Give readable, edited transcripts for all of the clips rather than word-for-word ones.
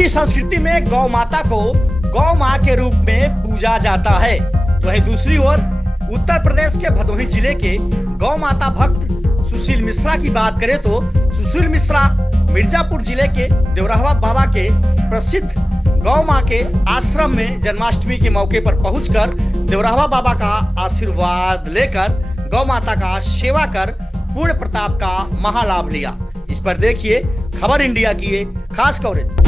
भारतीय संस्कृति में गौ माता को गौ मां के रूप में पूजा जाता है। तो वहीं दूसरी ओर उत्तर प्रदेश के भदोही जिले के गौ माता भक्त सुशील मिश्रा की बात करें तो सुशील मिश्रा मिर्जापुर जिले के देवरहवा बाबा के प्रसिद्ध गौ मां के आश्रम में जन्माष्टमी के मौके पर पहुंचकर देवरहवा बाबा का आशीर्वाद लेकर गौ माता का सेवा कर पूर्ण प्रताप का महालाभ लिया। इस पर देखिए खबर इंडिया की ये खास कवरेज।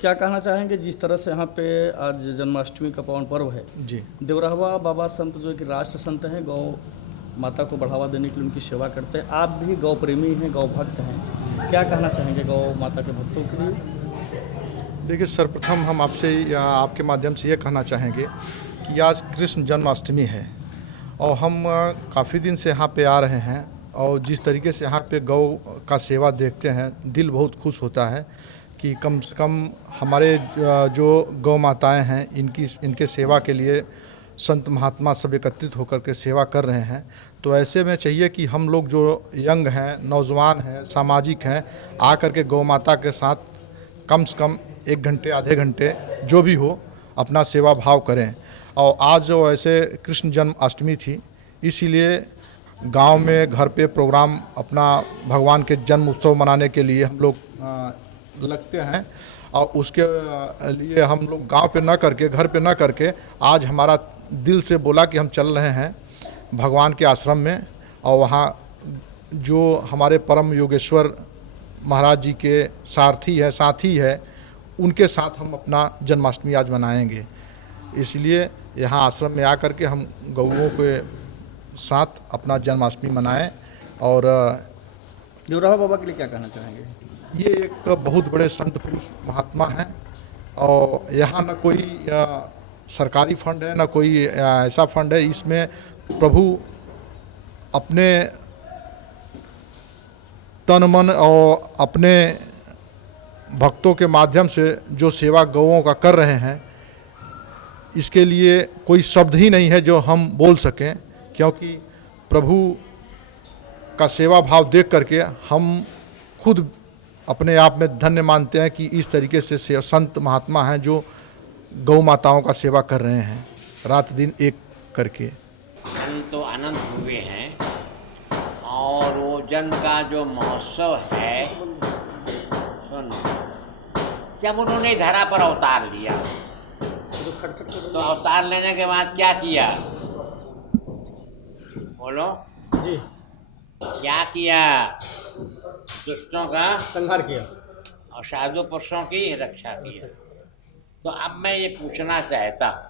क्या कहना चाहेंगे जिस तरह से यहाँ पे आज जन्माष्टमी का पावन पर्व है जी। देवरहवा बाबा संत जो कि राष्ट्र संत हैं, गौ माता को बढ़ावा देने के लिए उनकी सेवा करते हैं। आप भी गौ प्रेमी हैं, गौ भक्त हैं, क्या कहना चाहेंगे गौ माता के भक्तों के लिए? देखिए, सर्वप्रथम हम आपसे आपके माध्यम से ये कहना चाहेंगे कि आज कृष्ण जन्माष्टमी है और हम काफ़ी दिन से यहाँ पे आ रहे हैं और जिस तरीके से यहाँ पे गौ का सेवा देखते हैं दिल बहुत खुश होता है कि कम से कम हमारे जो गौ माताएं हैं इनके सेवा के लिए संत महात्मा सब एकत्रित होकर के सेवा कर रहे हैं। तो ऐसे में चाहिए कि हम लोग जो यंग हैं, नौजवान हैं, सामाजिक हैं, आकर के गौ माता के साथ कम से कम 1 घंटे आधे घंटे जो भी हो अपना सेवा भाव करें। और आज जो ऐसे कृष्ण जन्माष्टमी थी, इसीलिए गांव में घर पे प्रोग्राम अपना भगवान के जन्म उत्सव मनाने के लिए हम लोग लगते हैं और उसके लिए हम लोग गांव पे ना करके, घर पे ना करके, आज हमारा दिल से बोला कि हम चल रहे हैं भगवान के आश्रम में और वहाँ जो हमारे परम योगेश्वर महाराज जी के साथी है उनके साथ हम अपना जन्माष्टमी आज मनाएंगे। इसलिए यहाँ आश्रम में आकर के हम गौओं के साथ अपना जन्माष्टमी मनाएं। और देवरहवा बाबा के लिए क्या कहना चाहेंगे? ये एक बहुत बड़े संत पुरुष महात्मा हैं और यहाँ न कोई सरकारी फंड है, न कोई ऐसा फंड है। इसमें प्रभु अपने तन मन और अपने भक्तों के माध्यम से जो सेवा गौओं का कर रहे हैं, इसके लिए कोई शब्द ही नहीं है जो हम बोल सकें, क्योंकि प्रभु का सेवा भाव देख करके हम खुद अपने आप में धन्य मानते हैं कि इस तरीके से संत महात्मा हैं जो गौ माताओं का सेवा कर रहे हैं रात दिन एक करके। तो अनंत हुए हैं, और वो जन्म का जो महोत्सव है, सुनो, जब उन्होंने धरा पर अवतार लिया तो अवतार लेने के बाद क्या किया, बोलो जी, क्या किया? दुष्टों का संहार किया। और साधु पुरुषों की रक्षा की। तो अब मैं ये पूछना चाहता हूँ,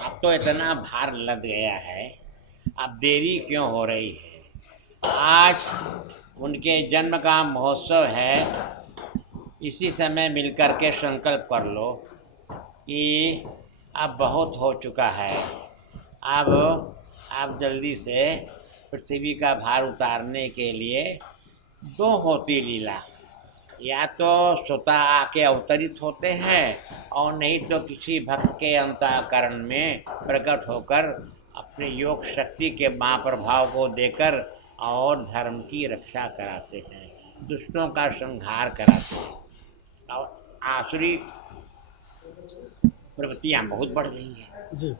अब तो इतना भार लद गया है, अब देरी क्यों हो रही है? आज उनके जन्म का महोत्सव है, इसी समय मिलकर के संकल्प कर लो कि अब बहुत हो चुका है, अब आप जल्दी से पृथ्वी का भार उतारने के लिए दो होती लीला, या तो स्वतः आके अवतरित होते हैं, और नहीं तो किसी भक्त के अंतःकरण में प्रकट होकर अपने योग शक्ति के महाप्रभाव को देकर और धर्म की रक्षा कराते हैं, दुष्टों का संहार कराते हैं। और आसुरी प्रवृत्तियाँ बहुत बढ़ गई हैं। जी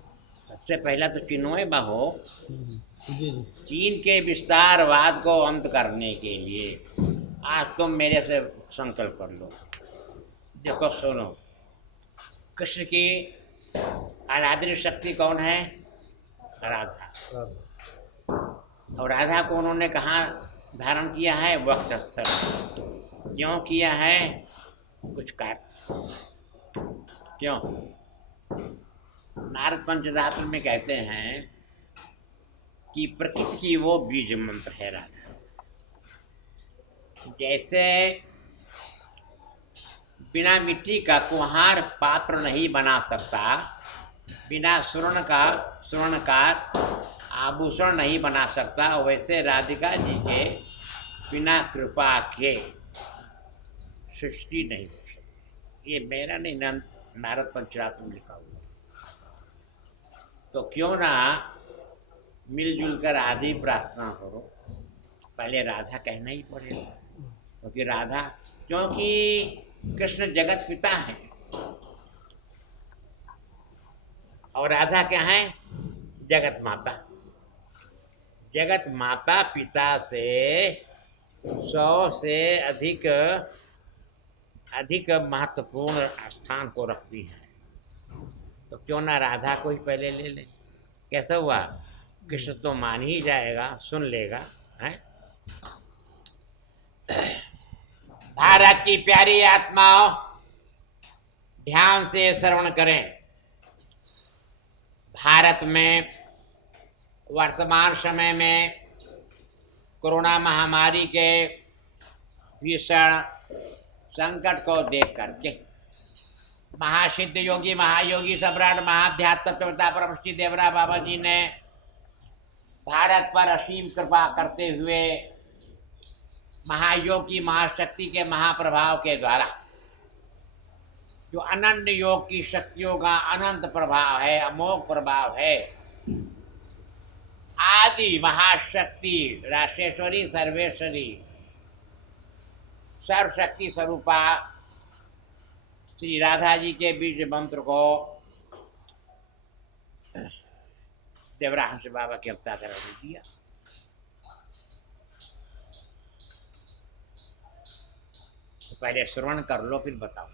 सबसे पहला तो चिन्मय बाहो, जी जी चीन के विस्तारवाद को अंत करने के लिए आज तुम मेरे से संकल्प कर लो। देखो सुनो, कृष्ण की आराधनीय शक्ति कौन है? राधा। और राधा को उन्होंने कहाँ धारण किया है? वक्षस्थल। क्यों किया है? कुछ कारण। क्यों? नारद पंचरात्र में कहते हैं कि प्रकृति की वो बीज मंत्र है राधा। जैसे बिना मिट्टी का कुम्हार पात्र नहीं बना सकता, बिना स्वर्ण का आभूषण नहीं बना सकता, वैसे राधिका जी के बिना कृपा के सृष्टि नहीं हो सकती। ये मेरा नहीं, नारद पंचरात्र में लिखा हुआ। तो क्यों ना मिलजुल कर आदि प्रार्थना करो। पहले राधा कहना ही पड़ेगा, क्योंकि कृष्ण जगत पिता है और राधा क्या है? जगत माता। जगत माता पिता से 100 से अधिक महत्वपूर्ण स्थान को रखती है। तो क्यों ना राधा को ही पहले ले लें। कैसा हुआ? कृष्ण तो मान ही जाएगा, सुन लेगा, है? भारत की प्यारी आत्माओं, ध्यान से श्रवण करें। भारत में वर्तमान समय में कोरोना महामारी के भीषण संकट को देख करके महासिद्ध योगी महायोगी सम्राट महाध्यात्म तत्ववेत्ता परमश्री देवरा बाबा जी ने भारत पर असीम कृपा करते हुए महायोग की महाशक्ति के महाप्रभाव के द्वारा जो अनन्य योग की शक्तियों का अनंत प्रभाव है, अमोघ प्रभाव है, आदि महाशक्ति राशेश्वरी सर्वेश्वरी सर्वशक्ति स्वरूपा श्री राधा जी के बीज मंत्र को देवराहंस बाबा के अवतार कर दिया। तो पहले श्रवण कर लो, फिर बताओ।